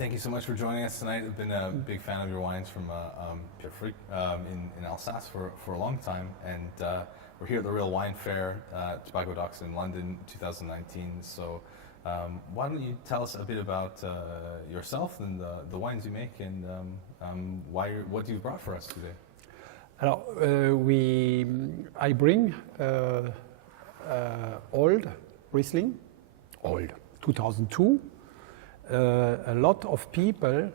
Thank you so much for joining us tonight. I've been a big fan of your wines from Pierre Frick in Alsace for a long time, and we're here at the Real Wine Fair, Tobacco Docks in London, 2019. So why don't you tell us a bit about yourself and the wines you make, and what you've brought for us today. Alors, I bring old Riesling, 2002. A lot of people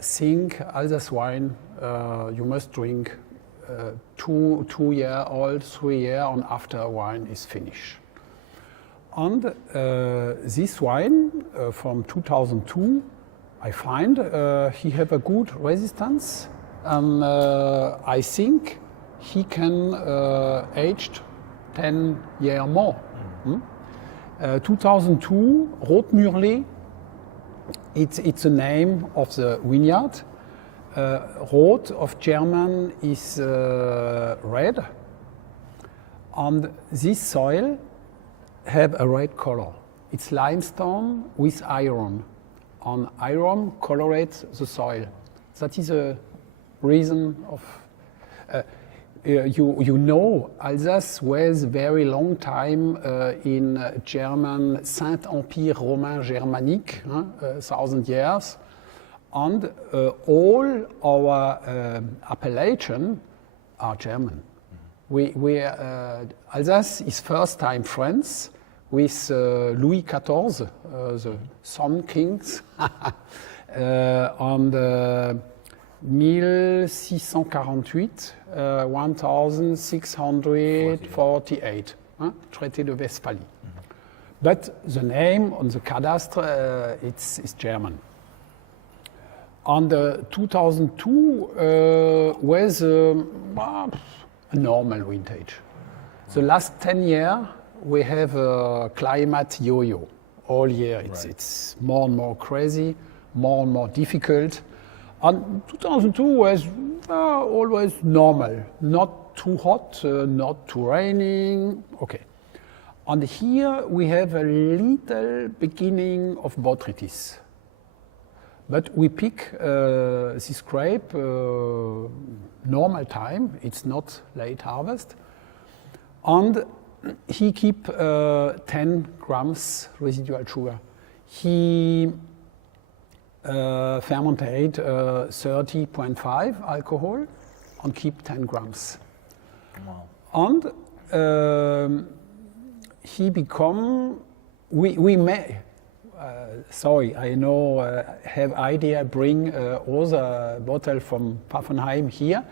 think Alsace wine you must drink 2-year-old, 3 year, and after wine is finished. And this wine from 2002, I find he have a good resistance, and I think he can aged 10 years more. 2002 Rotmürle. It's the name of the vineyard. Rot of German is red, and this soil have a red color. It's limestone with iron, and iron colorates the soil. That is a reason of. You know, Alsace was very long time in German Saint-Empire Romain Germanique, 1,000 years, and all our appellation are German. Alsace is first time France with Louis XIV, the Sun Kings, and 1648, 1648, Traité de Westphalie. But the name on the cadastre, it's German. And 2002 was a normal vintage. The last 10 years, we have a climate yo-yo. All year it's more and more crazy, more and more difficult. And 2002 was always normal, not too hot, not too raining, okay. And here we have a little beginning of botrytis. But we pick this grape normal time, it's not late harvest. And he keep 10 grams residual sugar. He fermentate 30.5 alcohol and keep 10 grams. Wow. And he become, we may, sorry, I know, have idea bring other bottle from Pfaffenheim here.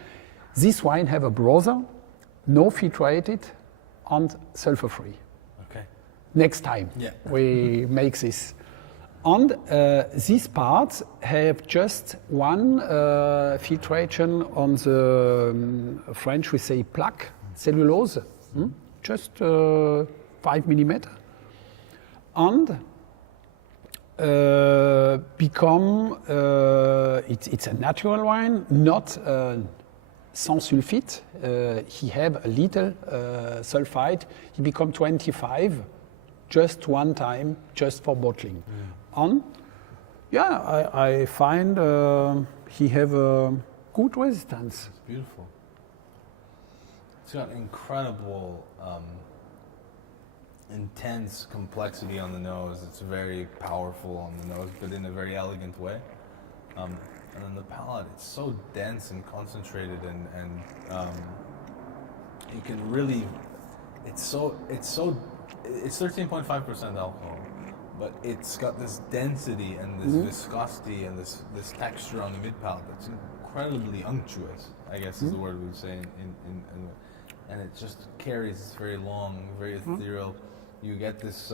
This wine have a brother, no filtrated and sulfur free. Okay. Next time we make this. And these parts have just one filtration on the French we say plaque, cellulose, just 5 millimeter, and become it's a natural wine, not sans sulfite. He have a little sulfite. He become 25, just one time, just for bottling. And I find he have a good resistance. It's beautiful. It's got incredible, intense complexity on the nose. It's very powerful on the nose, but in a very elegant way. And then the palate, it's so dense and concentrated, and you can really, it's 13.5% alcohol. But it's got this density and this viscosity and this texture on the mid palate that's incredibly unctuous, I guess is the word we would say, and it just carries this very long, very ethereal. You get this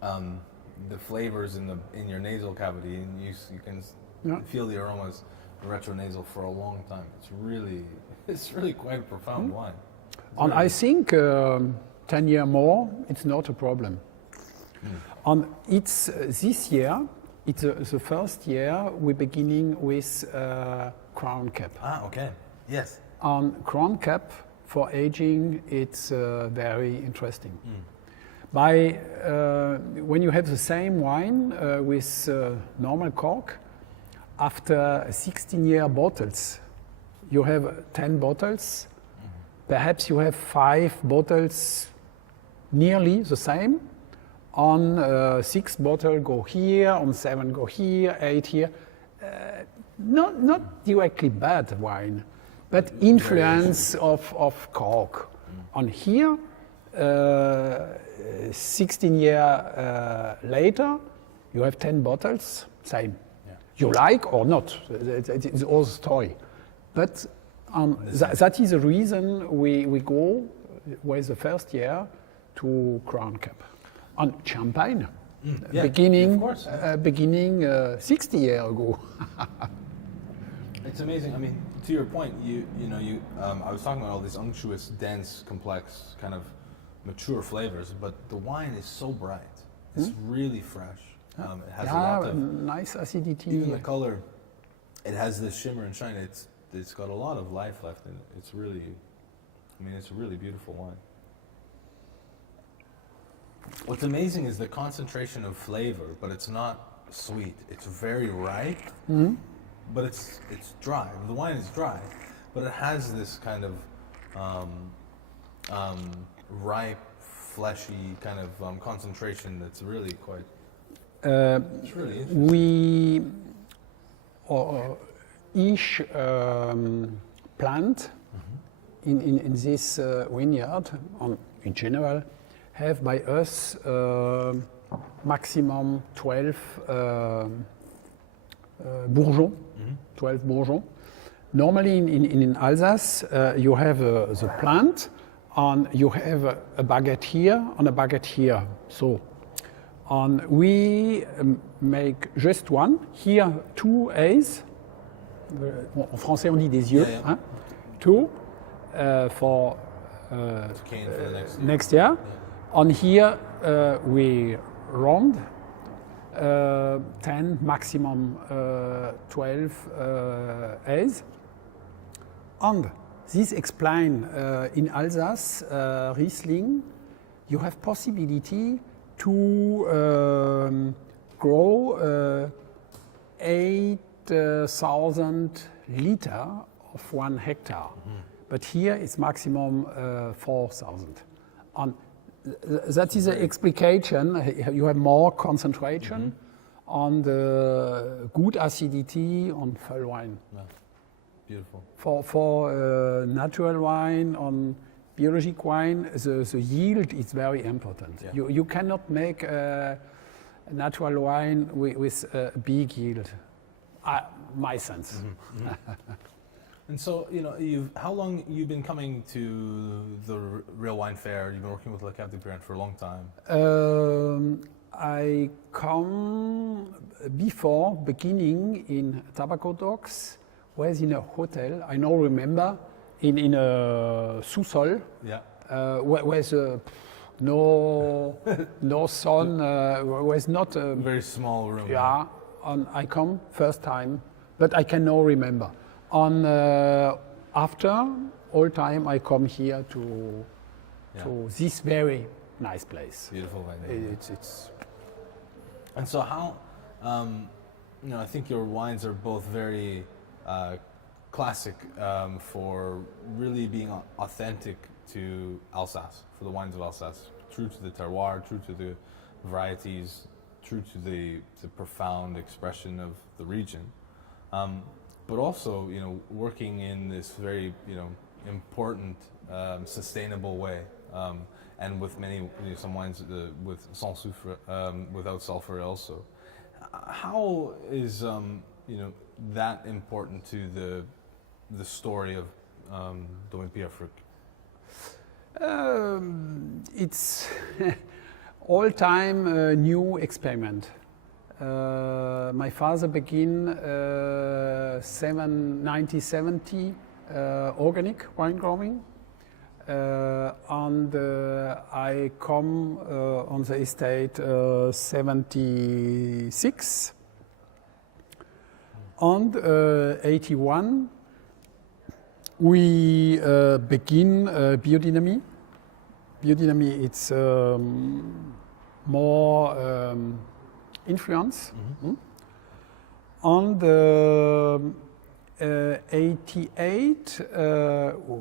the flavors in your nasal cavity, and you can feel the aromas retronasal for a long time. It's really quite a profound wine. And I think 10 years more, it's not a problem. And it's this year, it's the first year we're beginning with crown cap. Ah, okay. Yes. On crown cap for aging, it's very interesting. When you have the same wine with normal cork, after 16-year bottles, you have 10 bottles. Perhaps you have 5 bottles nearly the same. On 6 bottles go here, on 7 go here, 8 here. Not directly bad wine, but influence of cork. On here, 16 years later, you have 10 bottles, same. Yeah. You like or not, it's all story. But that is the reason we go with the first year to Crown Cap. On Champagne, yeah, beginning, of course. Beginning 60 years ago. It's amazing. I mean, to your point, I was talking about all these unctuous, dense, complex, kind of mature flavors, but the wine is so bright. It's really fresh. It has a lot of nice acidity. Even the color, it has this shimmer and shine. It's got a lot of life left in it. It's really, it's a really beautiful wine. What's amazing is the concentration of flavor, but it's not sweet. It's very ripe, but it's dry. The wine is dry, but it has this kind of ripe, fleshy kind of concentration that's really quite. It's really interesting. Each plant in this vineyard, in general, have by us maximum 12 bourgeons, 12 bourgeons. Normally in Alsace, you have the plant, and you have a baguette here and a baguette here. So, and we make just one. Here, 2 A's. En français, on dit des yeux. Yeah. Hein? 2 for cane for the next year. On here, we round 10, maximum 12 A's. And this explain in Alsace, Riesling, you have possibility to grow 8,000 liters of 1 hectare. But here it's maximum 4,000. And that is an explication. You have more concentration on the good acidity on full wine. Yeah. Beautiful. For natural wine, on biologic wine, the yield is very important. Yeah. You cannot make a natural wine with a big yield. My sense. And so, how long you've been coming to the Real Wine Fair? You've been working with Le Cave de Pierre for a long time. I come before beginning in Tobacco Docks, was in a hotel. I now remember in a sous-sol. Yeah. Was no sun. Was not a very small room. Yeah, and I come first time, but I can now remember. And after all time, I come here to this very nice place. Beautiful wine. It's. And so how, I think your wines are both very classic for really being authentic to Alsace, for the wines of Alsace, true to the terroir, true to the varieties, true to the profound expression of the region. But also, working in this very, important, sustainable way, and with many, some wines with sans soufre, without sulfur also. How is, that important to the story of Domaine Pierre Frick? It's all time a new experiment. My father began 1970 organic wine growing, and I come on the estate 76, and 81 we begin biodynamie. biodynamic, it's more influence. On the 88,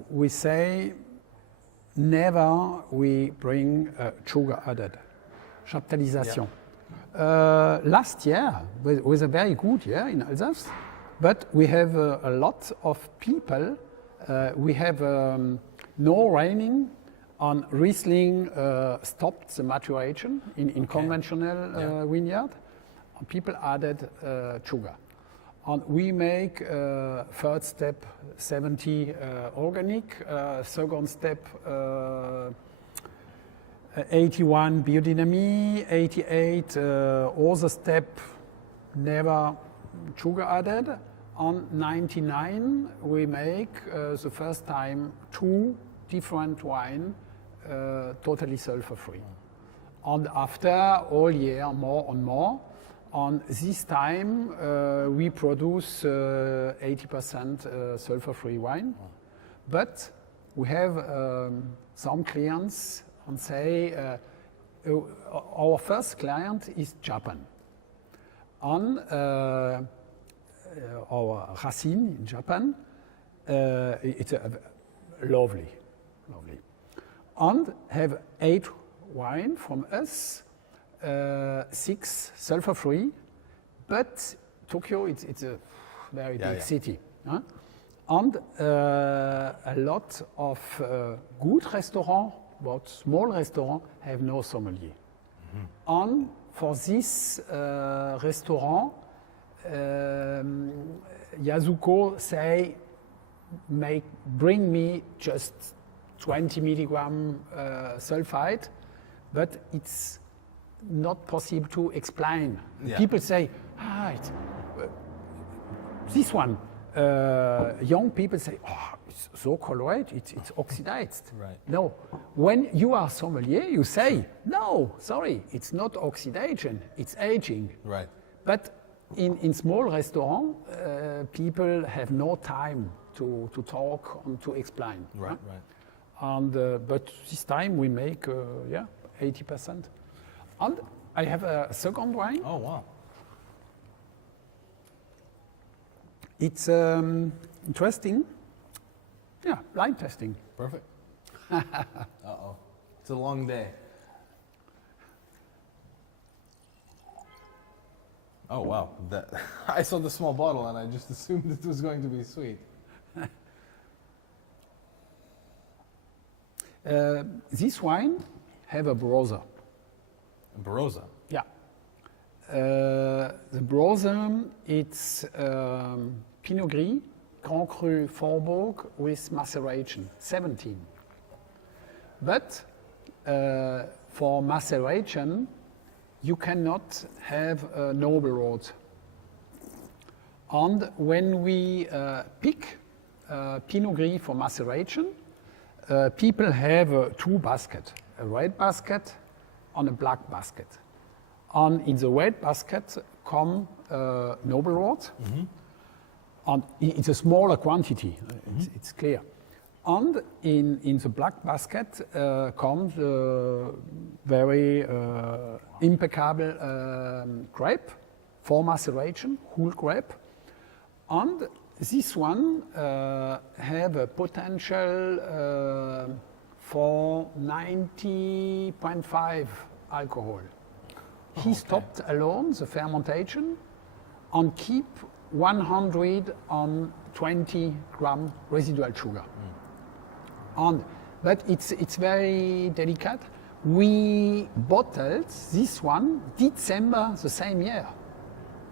we say never we bring sugar added, chaptalisation. Last year was a very good year in Alsace, but we have a lot of people. We have no raining on Riesling stopped the maturation in conventional vineyard. People added sugar. And we make third step 70 organic, second step 81 biodynamie, 88 other step never sugar added. On 99 we make the first time 2 different wine totally sulfur free. And after all year more and more. On this time, we produce 80% sulfur-free wine, but we have some clients and say our first client is Japan. On our Racine in Japan, it's lovely, and have 8 wine from us. 6 sulfur-free, but Tokyo it's a very big city, huh? And a lot of good restaurants, but small restaurants have no sommelier. And for this restaurant, Yasuko say, bring me just 20 milligram sulfite, but it's not possible to explain. People say, it's, this one. Young people say, it's so colored, it's oxidized. Right. No, when you are sommelier, you say, no, sorry, it's not oxidation, it's aging. Right. But in small restaurants, people have no time to talk and to explain. Right. And but this time we make 80%. And I have a second wine. Oh, wow. It's interesting. Yeah, blind testing. Perfect. Uh-oh. It's a long day. Oh, wow. I saw the small bottle and I just assumed it was going to be sweet. This wine have a brother. Barossa. Yeah. The brother, it's Pinot Gris, Grand Cru Forbourg with maceration, 17. But for maceration, you cannot have a noble rot. And when we pick Pinot Gris for maceration, people have 2 baskets, a red basket and a black basket. And in the red basket come noble rot, and it's a smaller quantity, it's clear. And in the black basket comes very impeccable grape for maceration, whole grape. And this one have a potential for 90.5 alcohol. He stopped alone the fermentation and keep 120 gram residual sugar. But it's very delicate. We bottled this one December the same year,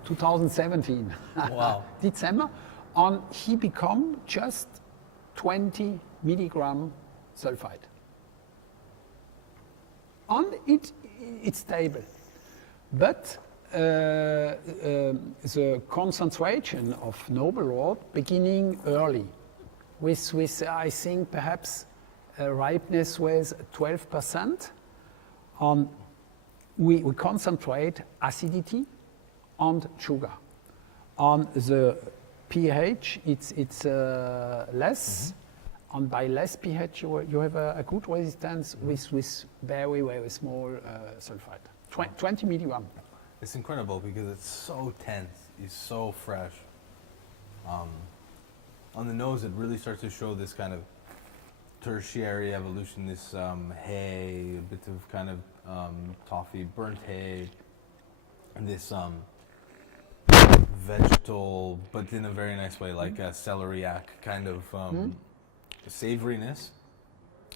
2017. Wow. December, and he become just 20 milligram sulfite. And it's stable. But the concentration of noble rot beginning early, with I think perhaps ripeness was 12%. We concentrate acidity and sugar. On the pH, it's less, And by less pH, you have a good resistance with very, very small sulfite. 20 milligram. It's incredible because it's so tense. It's so fresh. On the nose, it really starts to show this kind of tertiary evolution, this hay, a bit of kind of toffee, burnt hay, and this vegetal, but in a very nice way, like a celeriac kind of savoriness.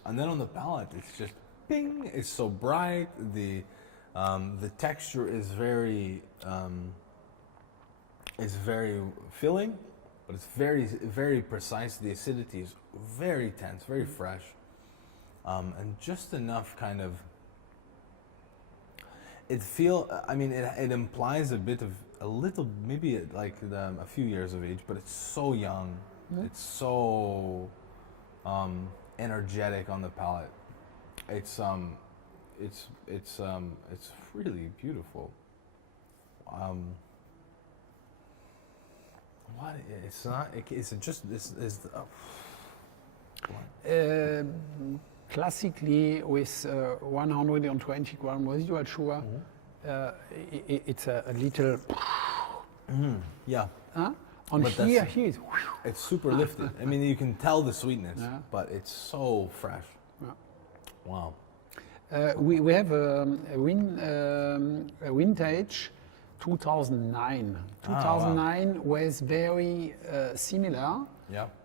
And then on the palate, it's just ping. It's so bright. The texture is very filling, but it's very, very precise. The acidity is very tense, very fresh, and just enough kind of. It implies a little, maybe like a few years of age, but it's so young. It's so energetic on the palate. It's really beautiful. What it's not? It's just this is. Classically, with 120 gram residual sugar, it's a little. Yeah. On But here it's. It's super lifted. I mean, you can tell the sweetness, but it's so fresh. Yeah. Wow. We have a vintage 2009. 2009 was very similar,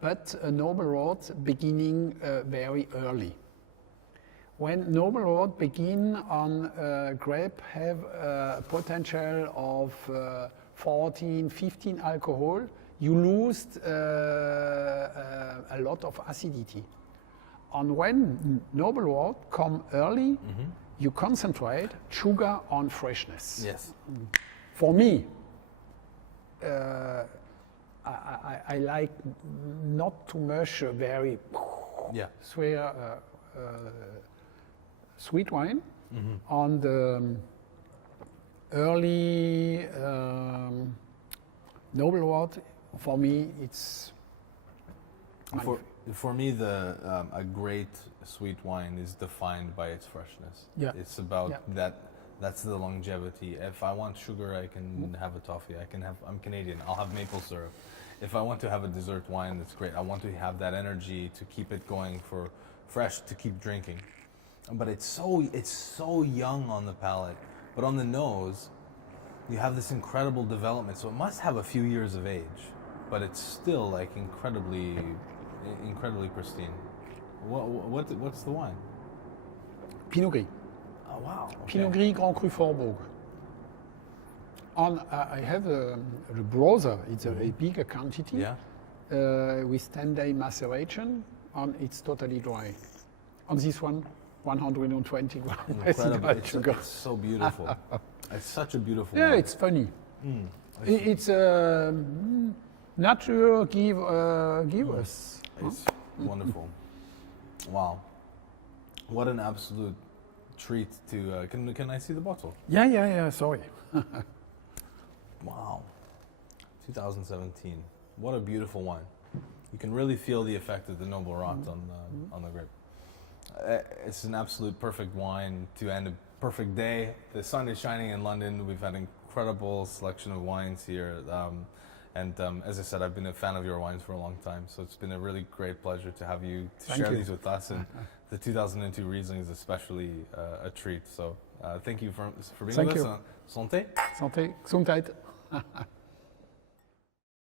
but a noble rot beginning very early. When noble rot begin on grape have a potential of 14, 15 alcohol, you lose a lot of acidity. And when noble rot come early, you concentrate sugar on freshness. Yes. For me, I like not too much very sweet wine. On the early noble rot, for me, it's For me, a great sweet wine is defined by its freshness. Yeah. It's about that. That's the longevity. If I want sugar, I can have a toffee. I'm Canadian. I'll have maple syrup. If I want to have a dessert wine, that's great. I want to have that energy to keep it going for fresh, to keep drinking. But it's so young on the palate. But on the nose, you have this incredible development. So it must have a few years of age, but it's still like incredibly pristine. What's the wine? Pinot Gris. Oh wow! Okay. Pinot Gris Grand Cru Forbourg. And I have the brother. It's a bigger quantity. Yeah. With 10-day maceration, and it's totally dry. On this one, 120 grams. Incredible. It's so beautiful. It's such a beautiful wine. It's funny. It's nature give us. It's wonderful. Wow. What an absolute treat to... Can I see the bottle? Yeah, sorry. Wow. 2017. What a beautiful wine. You can really feel the effect of the noble rot on the grape. It's an absolute perfect wine to end a perfect day. The sun is shining in London. We've had an incredible selection of wines here. As I said, I've been a fan of your wines for a long time, so it's been a really great pleasure to have you share these with us. And the 2002 Riesling is especially a treat. So thank you for being with us. Santé. Santé. Gesundheit.